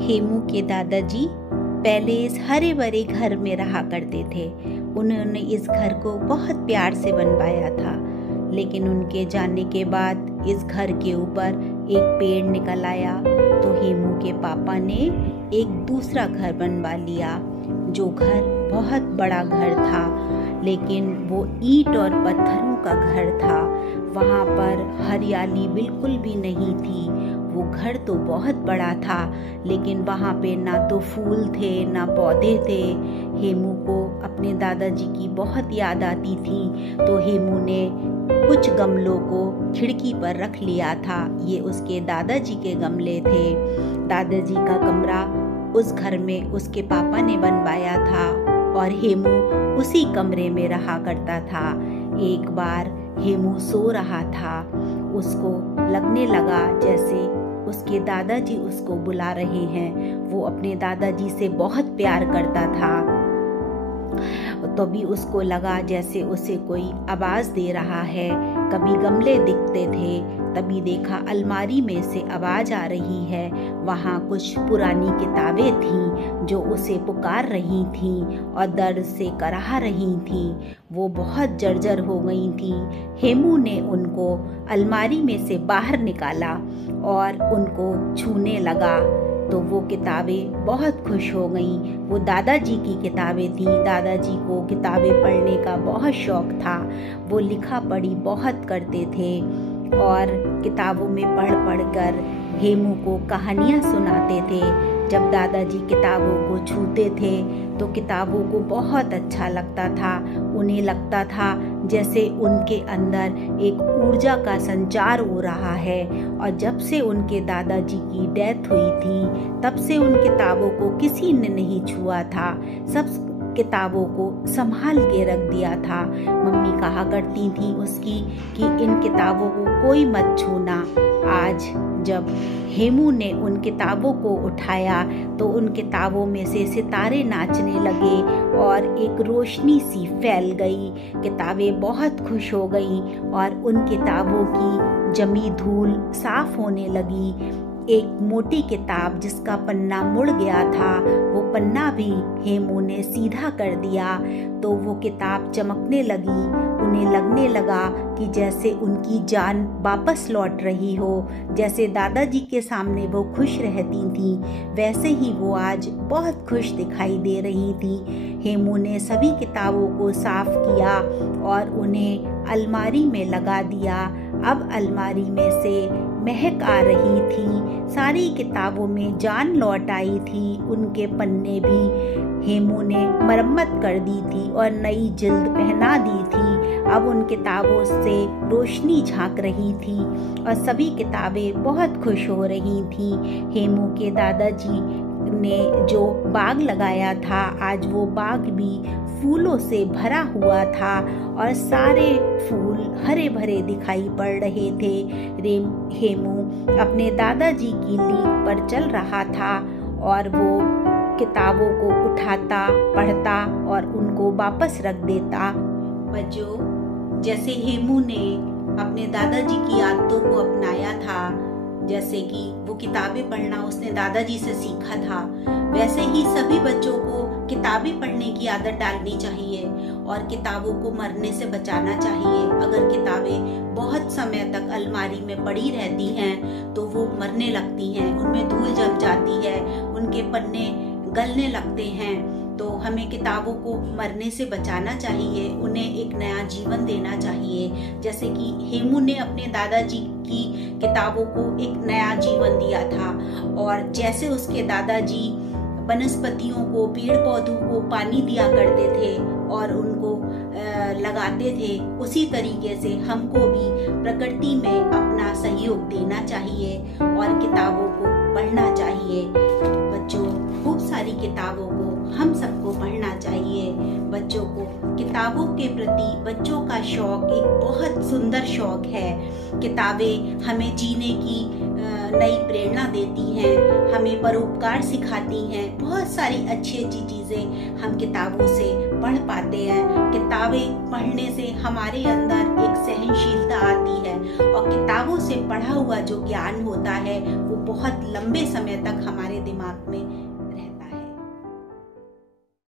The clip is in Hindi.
हेमू के दादाजी पहले इस हरे भरे घर में रहा करते थे। उन्होंने इस घर को बहुत प्यार से बनवाया था, लेकिन उनके जाने के बाद इस घर के ऊपर एक पेड़ निकल आया तो हेमू के पापा ने एक दूसरा घर बनवा लिया। जो घर बहुत बड़ा घर था, लेकिन वो ईंट और पत्थरों का घर था। वहाँ पर हरियाली बिल्कुल भी नहीं थी। वो घर तो बहुत बड़ा था, लेकिन वहाँ पे ना तो फूल थे ना पौधे थे। हेमू को अपने दादाजी की बहुत याद आती थी, तो हेमू ने कुछ गमलों को खिड़की पर रख लिया था। ये उसके दादाजी के गमले थे। दादाजी का कमरा उस घर में उसके पापा ने बनवाया था और हेमू उसी कमरे में रहा करता था। एक बार हेमू सो रहा था, उसको लगने लगा जैसे उसके दादाजी उसको बुला रहे हैं। वो अपने दादाजी से बहुत प्यार करता था, तो भी उसको लगा जैसे उसे कोई आवाज़ दे रहा है। कभी गमले दिखते थे, तभी देखा अलमारी में से आवाज़ आ रही है। वहाँ कुछ पुरानी किताबें थीं जो उसे पुकार रही थीं और दर्द से कराह रही थीं। वो बहुत जर्जर हो गई थीं। हेमू ने उनको अलमारी में से बाहर निकाला और उनको छूने लगा, तो वो किताबें बहुत खुश हो गईं। वो दादाजी की किताबें थीं। दादाजी को किताबें पढ़ने का बहुत शौक था। वो लिखा पढ़ी बहुत करते थे और किताबों में पढ़ पढ़ कर हेमू को कहानियाँ सुनाते थे। जब दादाजी किताबों को छूते थे तो किताबों को बहुत अच्छा लगता था। उन्हें लगता था जैसे उनके अंदर एक ऊर्जा का संचार हो रहा है। और जब से उनके दादाजी की डेथ हुई थी, तब से उन किताबों को किसी ने नहीं छुआ था। सब किताबों को संभाल के रख दिया था। मम्मी कहा करती थी उसकी कि इन किताबों को कोई मत छूना। आज जब हेमू ने उन किताबों को उठाया तो उन किताबों में से सितारे नाचने लगे और एक रोशनी सी फैल गई। किताबें बहुत खुश हो गईं और उन किताबों की जमी धूल साफ होने लगी। एक मोटी किताब जिसका पन्ना मुड़ गया था, वो पन्ना भी हेमू ने सीधा कर दिया, तो वो किताब चमकने लगी। उन्हें लगने लगा कि जैसे उनकी जान वापस लौट रही हो। जैसे दादाजी के सामने वो खुश रहती थी, वैसे ही वो आज बहुत खुश दिखाई दे रही थी। हेमू ने सभी किताबों को साफ किया और उन्हें अलमारी में लगा दिया। अब अलमारी में से महक आ रही थी। सारी किताबों में जान लौट आई थी। उनके पन्ने भी हेमू ने मरम्मत कर दी थी और नई जिल्द पहना दी थी। अब उन किताबों से रोशनी झांक रही थी और सभी किताबें बहुत खुश हो रही थीं। हेमू के दादाजी ने जो बाग लगाया था, आज वो बाग भी फूलों से भरा हुआ था और सारे फूल हरे भरे दिखाई पड़ रहे थे। हेमू अपने दादाजी की लीक पर चल रहा था और वो किताबों को उठाता, पढ़ता और उनको वापस रख देता। बच्चों, जैसे हेमू ने अपने दादाजी की आदतों को अपनाया था, जैसे कि वो किताबें पढ़ना उसने दादाजी से सीखा था, वैसे ही सभी बच्चों को किताबें पढ़ने की आदत डालनी चाहिए और किताबों को मरने से बचाना चाहिए। अगर किताबें बहुत समय तक अलमारी में पड़ी रहती हैं तो वो मरने लगती हैं, उनमें धूल जम जाती है, उनके पन्ने गलने लगते हैं। तो हमें किताबों को मरने से बचाना चाहिए, उन्हें एक नया जीवन देना चाहिए। जैसे कि हेमू ने अपने दादाजी की किताबों को एक नया जीवन दिया था और जैसे उसके दादाजी वनस्पतियों को, पेड़ पौधों को पानी दिया करते थे और उनको लगाते थे, उसी तरीके से हमको भी प्रकृति में अपना सहयोग देना चाहिए और किताबों को पढ़ना चाहिए। बच्चों, खूब सारी किताबों को हम सबको पढ़ना चाहिए। बच्चों को किताबों के प्रति बच्चों का शौक एक बहुत सुंदर शौक है। किताबें हमें जीने की नई प्रेरणा देती हैं, हमें परोपकार सिखाती हैं। बहुत सारी अच्छी अच्छी चीज़ें हम किताबों से पढ़ पाते हैं। किताबें पढ़ने से हमारे अंदर एक सहनशीलता आती है और किताबों से पढ़ा हुआ जो ज्ञान होता है वो बहुत लंबे समय तक हमारे दिमाग में